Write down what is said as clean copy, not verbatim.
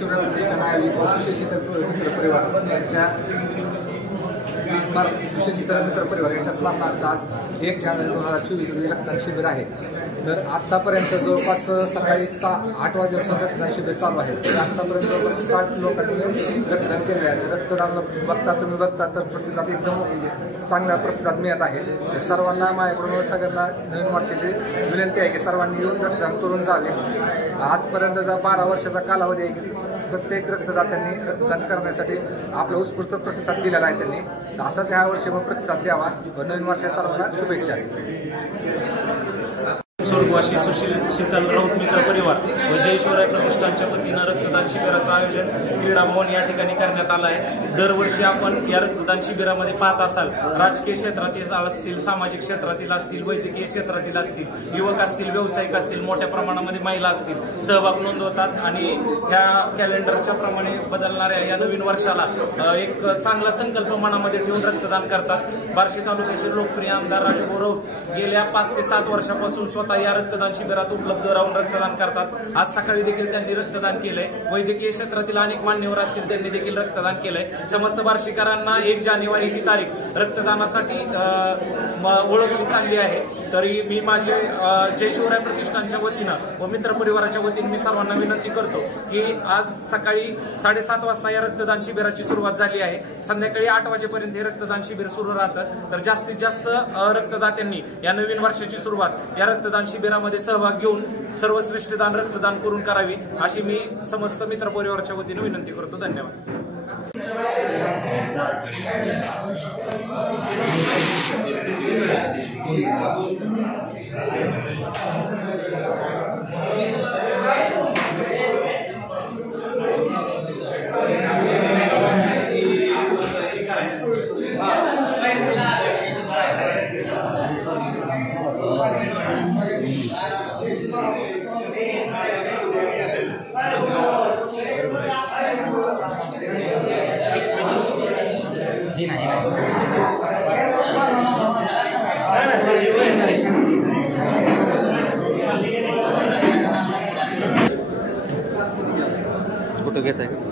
शिवराय प्रतिष्ठान आयोजित सुशिक्षित मित्र परिवार यांच्या सुशिक्षित मित्र परिवार यांच्या स्मरणार्थ आज 1 जानेवारी 2024 रोजी रक्तदान शिबिर आहे। तर आतापर्यंत जवळपास सकाळी 8 वाजेपासून रक्तदान शिबिर चालू आहे। तर आतापर्यंत जवळपास 60 लोकांनी रक्तदान केले आहे। रक्तदान तुम्ही बघता तर प्रतिसाद एकदम चांगला प्रतिसाद मिळत आहे। सर्वांना माझ्याकडून सगळ्यांना नवीन वर्षाची विनंती आहे की सर्वांनी येऊन रक्तदान करून जावे। आजपर्यंतचा 12 वर्षाचा कालावधी आहे की प्रत्येक रक्तदात्यांनी रक्तदान करण्यासाठी आपला उत्स्फूर्त प्रतिसाद दिलेला आहे त्यांनी। असाच ह्या वर्षी मग प्रतिसाद द्यावा व नवीन वर्षाच्या सर्वांना शुभेच्छा। स्वर्गवासी सुशील शीतल राऊत मित्र परिवार व जय शिवराय प्रतिष्ठानच्या वतीनं रक्तदान शिबिराचं आयोजन क्रीडा भवन या ठिकाणी करण्यात आलं आहे। दरवर्षी आपण या रक्तदान शिबिरामध्ये पाहत असाल राजकीय क्षेत्रातील असतील, सामाजिक क्षेत्रातील असतील, वैद्यकीय क्षेत्रातील असतील, युवक असतील, व्यावसायिक असतील, मोठ्या प्रमाणामध्ये महिला असतील सहभाग नोंदवतात आणि ह्या कॅलेंडरच्या प्रमाणे बदलणाऱ्या या नवीन वर्षाला एक चांगला संकल्प मनामध्ये ठेवून रक्तदान करतात। बार्शी तालुक्याचे लोकप्रिय आमदार राजूभाऊ राऊत गेल्या 5 ते 7 वर्षापासून स्वतः या रक्तदान शिबिरात उपलब्ध राहून रक्तदान करतात। आज सकाळी देखील त्यांनी रक्तदान केलंय। वैद्यकीय क्षेत्रातील अनेक मान्यवर असतील त्यांनी देखील रक्तदान केलंय। समस्त बार्शीकरांना 1 जानेवारी ही तारीख रक्तदानासाठी ओळखली चांगली आहे। तरी मी माझे जय शिवराय प्रतिष्ठानच्या वतीनं व मित्र परिवाराच्या वतीने मी सर्वांना विनंती करतो की आज सकाळी 7:30 वाजता या रक्तदान शिबिराची सुरुवात झाली आहे। संध्याकाळी 8 वाजेपर्यंत हे रक्तदान शिबिर सुरू राहतं। तर जास्तीत जास्त रक्तदात्यांनी या नवीन वर्षाची सुरुवात या रक्तदान शिबिरामध्ये सहभाग घेऊन सर्वश्रेष्ठ दान रक्तदान करून करावी अशी मी समस्त मित्र परिवाराच्या वतीने विनंती करतो। धन्यवाद। फोटो घेत आहे